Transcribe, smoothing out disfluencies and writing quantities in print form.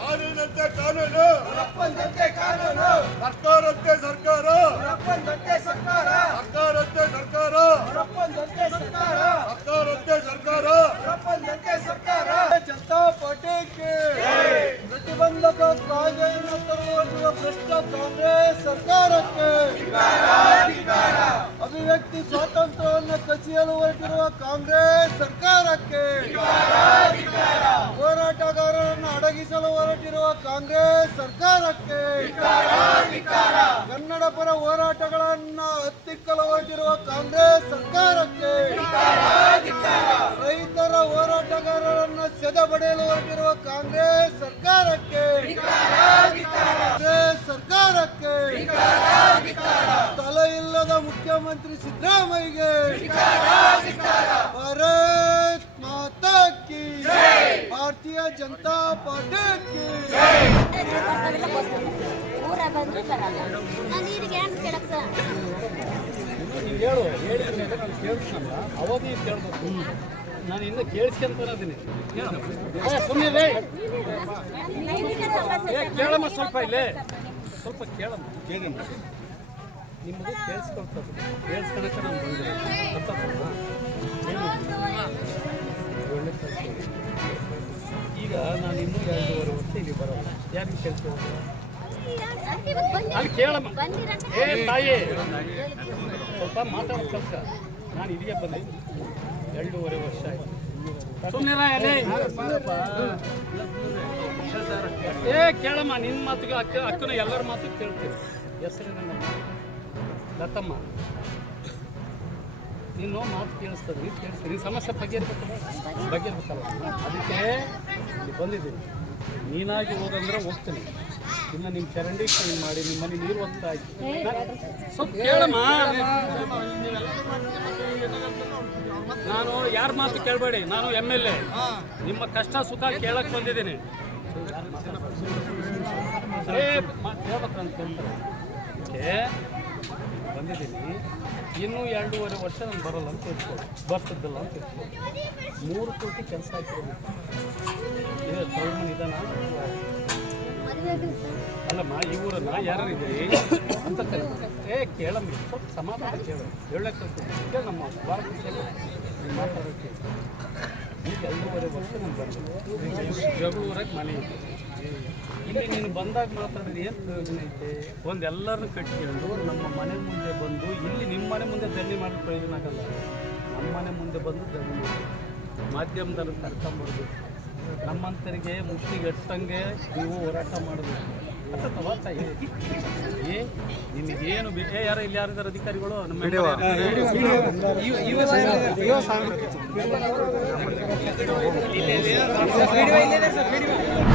ಕಾನೂನಂತೆ ಕಾನೂನು, ಸರ್ಕಾರಂತೆ ಸರ್ಕಾರ, ಸರ್ಕಾರಂತೆ ಸರ್ಕಾರ. ಜನತಾ ಪಾರ್ಟಿಗೆ ಪ್ರತಿಬಂಧಕ ಕಾಯ್ದೆಯನ್ನು ತರುವಂತಹ ಭ್ರಷ್ಟ ಕಾಂಗ್ರೆಸ್ ಸರ್ಕಾರಕ್ಕೆ, ಅಭಿವ್ಯಕ್ತಿ ಸ್ವಾತಂತ್ರ್ಯವನ್ನು ಕಸಿಯಲು ಹೊರಟಿರುವ ಕಾಂಗ್ರೆಸ್ ಸರ್ಕಾರಕ್ಕೆ, ಹೋರಾಟಗಾರರನ್ನು ಅಡಗಿಸಲು ಹೊರಟಿರುವ ಕಾಂಗ್ರೆಸ್ ಸರ್ಕಾರಕ್ಕೆ, ಕನ್ನಡ ಪರ ಹೋರಾಟಗಳನ್ನು ಹತ್ತಿಕ್ಕಲು ಹೊರಟಿರುವ ಕಾಂಗ್ರೆಸ್ ಸರ್ಕಾರಕ್ಕೆ, ರೈತರ ಹೋರಾಟಗಾರರನ್ನು ಸೆದೆಬಡಿಯಲು ಹೊರಟಿರುವ ಕಾಂಗ್ರೆಸ್ ಸರ್ಕಾರಕ್ಕೆ, ಸರ್ಕಾರಕ್ಕೆ, ತಲೆ ಇಲ್ಲದ ಮುಖ್ಯಮಂತ್ರಿ ಸಿದ್ದರಾಮಯ್ಯಗೆ ಭಾರತ್ ಮಾತಾ ಕಿ, ಭಾರತೀಯ ಜನತಾ ಪಾರ್ಟಿ ಕಿ. ಅವಧಿ ಕೇಳಬೇಕು. ನಾನು ಇನ್ನು ಕೇಳಿಸ್ಕೊಂತೀನಿ. ಸುಮ್ಮನೆ ಕೇಳಮ್ಮ, ಸ್ವಲ್ಪ ಇಲ್ಲೇ ಸ್ವಲ್ಪ ಕೇಳಮ್ಮ. ನಿಮ್ಮದು ಕೇಳಿಸ್ಕೊಳ್ತದೆ, ಕೇಳಿಸ್ಕೊಳಕ್ಕೆ ನಾನು ಬಂದಿಲ್ಲ. ಈಗ ನಾನು ಇನ್ನೂ 2.5 ವರ್ಷ ಇಲ್ಲಿ ಬರೋಲ್ಲ. ಯಾರಿಗೆ ಕೇಳಿಸ್ಕೊಂಡು ಅಲ್ಲಿ ಕೇಳಮ್ಮ. ಏ ತಾಯಿ, ಸ್ವಲ್ಪ ಮಾತಾಡೋ ಕೆಲಸ. ನಾನು ಇಲ್ಲಿಗೆ ಬಂದಿದ್ದೆ 2.5 ವರ್ಷ ಆಯ್ತು. ಸುಮ್ಮನೆ ಏ ಕೇಳಮ್ಮ, ನಿನ್ನ ಮಾತಿಗೆ ಅಕ್ಕನ ಎಲ್ಲರ ಮಾತು ಕೇಳ್ತೀವಿ. ಹೆಸರಿನ ಲತಮ್ಮ, ನೀನು ಮಾತು ಕೇಳಿಸ್ತದೆ, ನೀನು ಕೇಳಿಸ್ತೀನಿ. ನೀನು ಸಮಸ್ಯೆ ಬಗೆಹರಿಬೇಕಲ್ಲ. ಅದಕ್ಕೆ ಇಲ್ಲಿ ಬಂದಿದ್ದೀನಿ. ನೀನಾಗಿ ಹೋದಂದ್ರೆ ಹೋಗ್ತೀನಿ. ಇನ್ನು ನಿಮ್ಮ ಚರಂಡಿ ಕ್ಲೀನ್ ಮಾಡಿ, ನಿಮ್ಮ ಮನೆ ನೀರು ಹೋಗ್ತಾ ಇತ್ತು. ಸ್ವಲ್ಪ ಕೇಳಮ್ಮ. ನಾನು ಯಾರ ಮಾತು ಕೇಳಬೇಡಿ. ನಾನು MLA. ನಿಮ್ಮ ಕಷ್ಟ ಸುಖ ಕೇಳಕ್ಕೆ ಬಂದಿದ್ದೀನಿ. ಹೇಳ್ಬೇಕಂತ ಬಂದಿದ್ದೀನಿ. ಇನ್ನೂ 2.5 ವರ್ಷ ನಾನು ಬರೋಲ್ಲ ಅಂತ ಇಟ್ಕೊಂಡು, ಬರ್ತಿದ್ದಲ್ಲ ಅಂತ ಇಟ್ಕೊಂಡು 3 ಕೋಟಿ ಕೆಲಸ ಹಾಕಿರ್ಬೇಕು. ಇದೆ ತೌರ್ಮನ್ ಇದಾನ ಅಲ್ಲಮ್ಮ, ಈ ಊರನ್ನ ಯಾರಿದ್ದೀರಿ ಅಂತ ಕೇಳಮ್ಮ. ಸ್ವಲ್ಪ ಸಮಾಧಾನ ಕೇಳು. ಹೇಳಕ್ಕೆ ಕೇಳಿ ನಮ್ಮ ಭಾಳ ಖುಷಿ ಮಾತಾಡೋಕ್ಕೆ. ಈಗ 2.5 ವರ್ಷ ನಾನು ಬಂದೆ. ಜಗಳೂರಾಗ ಮನೆ ಇದೆ. ಇಲ್ಲಿ ನೀನು ಬಂದಾಗ ಮಾತಾಡಿದ್ರೆ ಏನು ಪ್ರಯೋಜನ ಐತೆ? ಎಲ್ಲರನ್ನು ಕಟ್ಕೊಂಡು ನಮ್ಮ ಮನೆ ಮುಂದೆ ಬಂದು, ಇಲ್ಲಿ ನಿಮ್ಮ ಮನೆ ಮುಂದೆ ಧರಣಿ ಮಾಡೋದು ಪ್ರಯೋಜನ ಆಗಲ್ಲ. ನಮ್ಮ ಮನೆ ಮುಂದೆ ಬಂದು ಧರಣಿ ಮಾಡಿ ಮಾಧ್ಯಮದಲ್ಲಿ ಕರ್ಕೊಂಬರ್ಬೇಕು. ನಮ್ಮಂತರಿಗೆ ಮುಷ್ಟಿಗೆ ಎಟ್ಟಂಗೆ ನೀವು ಹೋರಾಟ ಮಾಡಬೇಕು. ಅಥವಾ ತಾಯಿ ನಿಮಗೇನು ಯಾರು ಇಲ್ಲಿ ಯಾರಿದ್ದಾರೆ ಅಧಿಕಾರಿಗಳು? ನಮ್ಮ